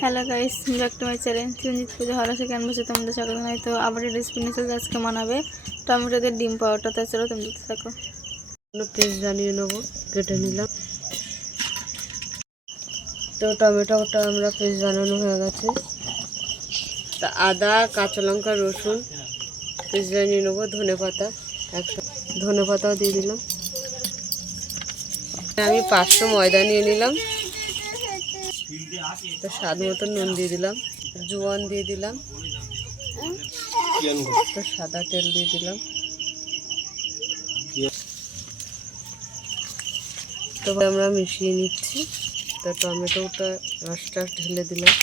Hello guys, back to my channel. Chiranjit পুজো হলাসে ক্যানভাসে তোমাদের স্বাগত জানাই। তো আবার রেসিপি নিয়ে আজকে বানাবে টমেটো দিয়ে ডিম পাউডার। তাই চলো তুমি দেখতে থাকো। পেস্ট বানিয়ে নেবো, কেটে নিলাম। তো টমেটোটা আমরা পেস্ট বানানো হয়ে গেছে। তা আদা, কাঁচা লঙ্কা, রসুন পেস্ট বানিয়ে নেবো। ধনে পাতা একসাথে, ধনে পাতাও দিয়ে দিলাম। আমি 500 ময়দা নিয়ে নিলাম। তো স্বাদ মতো নুন দিয়ে দিলাম, জোয়ান দিয়ে দিলাম, তো সাদা তেল দিয়ে দিলাম। তো আমরা মিশিয়ে নিচ্ছি। তো টমেটোটা রসটা ঢেলে দিলাম,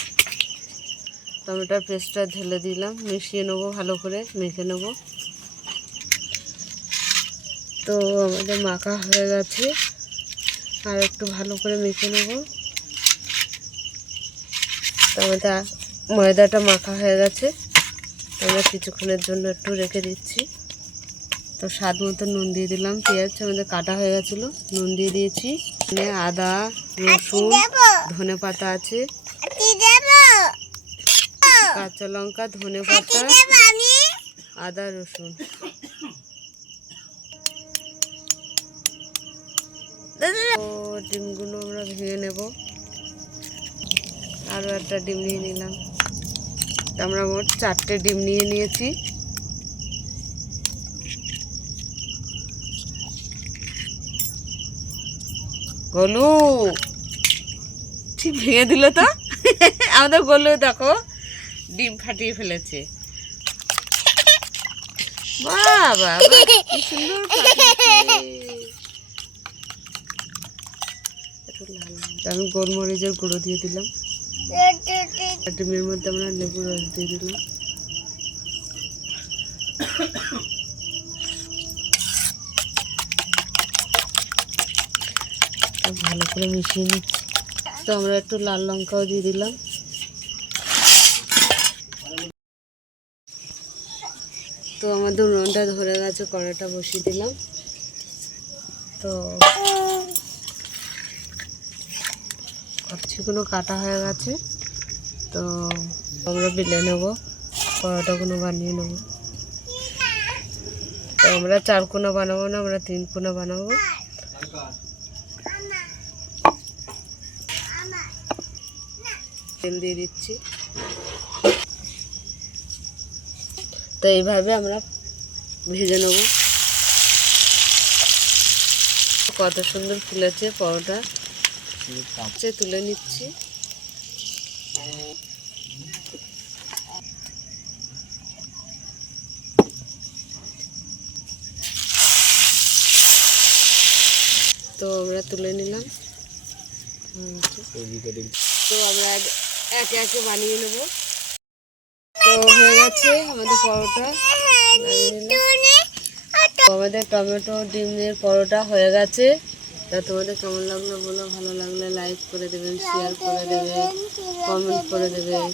টমেটোর পেস্টটা ঢেলে দিলাম, মিশিয়ে নেবো, ভালো করে মেখে নেব। তো আমাদের মাখা হয়ে গেছে, আর একটু ভালো করে মেখে নেব। তো আমাদের ময়দাটা মাখা হয়ে গেছে, আমরা কিছুক্ষণের জন্য একটু রেখে দিচ্ছি। তো স্বাদ মতো নুন দিয়ে দিলাম, পেঁয়াজ আমাদের কাটা হয়ে গেছিলো, নুন দিয়ে দিয়েছি। আদা, রসুন, ধনে পাতা আছে, কাঁচা লঙ্কা, ধনে পাতা, আদা, রসুন। তো ডিমগুলো আমরা ভেঙে নেব। আরও একটা ডিম নিয়ে নিলাম। আমরা মোট 4টে ডিম নিয়ে নিয়েছি। গোলু ঠিক ভেঙে দিল তো আমাদের গোলু, দেখো ডিম ফাটিয়ে ফেলেছে। বাবা কি সুন্দর আমি গোলমরিচের গুঁড়ো দিয়ে দিলাম। ডিমের মধ্যে আমরা লেবু রস দিয়ে দিলাম। ভালো করে মিশিয়ে নিচ্ছি। তো আমরা একটু লাল লঙ্কাও দিয়ে দিলাম। তো আমাদের উনুনটা ধরে গেছে, কড়াইটা বসিয়ে দিলাম। তো সবজিগুলো কাটা হয়ে গেছে, তো আমরা বেলে নেব, পরোটাগুলো বানিয়ে নেব। তো আমরা 4 কোনা বানাবো না, আমরা 3 কোনা বানাবো। তেল দিয়ে দিচ্ছি। তো এইভাবে আমরা ভেজে নেব। কত সুন্দর ফুলেছে পরোটা, তুলে নিচ্ছি। তো আমরা তুলে নিলাম। তো আমরা একে একে বানিয়ে নেব। তো হয়ে গেছে আমাদের পরোটা, আমাদের টমেটো ডিমের পরোটা হয়ে গেছে। তা তোমাদের কেমন লাগলো বলো, ভালো লাগলে লাইক করে দেবেন, শেয়ার করে দেবেন, কমেন্ট করে দেবেন,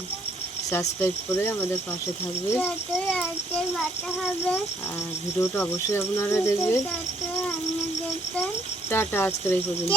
সাবস্ক্রাইব করে আমাদের পাশে থাকবে। আর ভিডিওটা অবশ্যই আপনারা দেখবেন। টাটা, আজকের এই পর্যন্ত।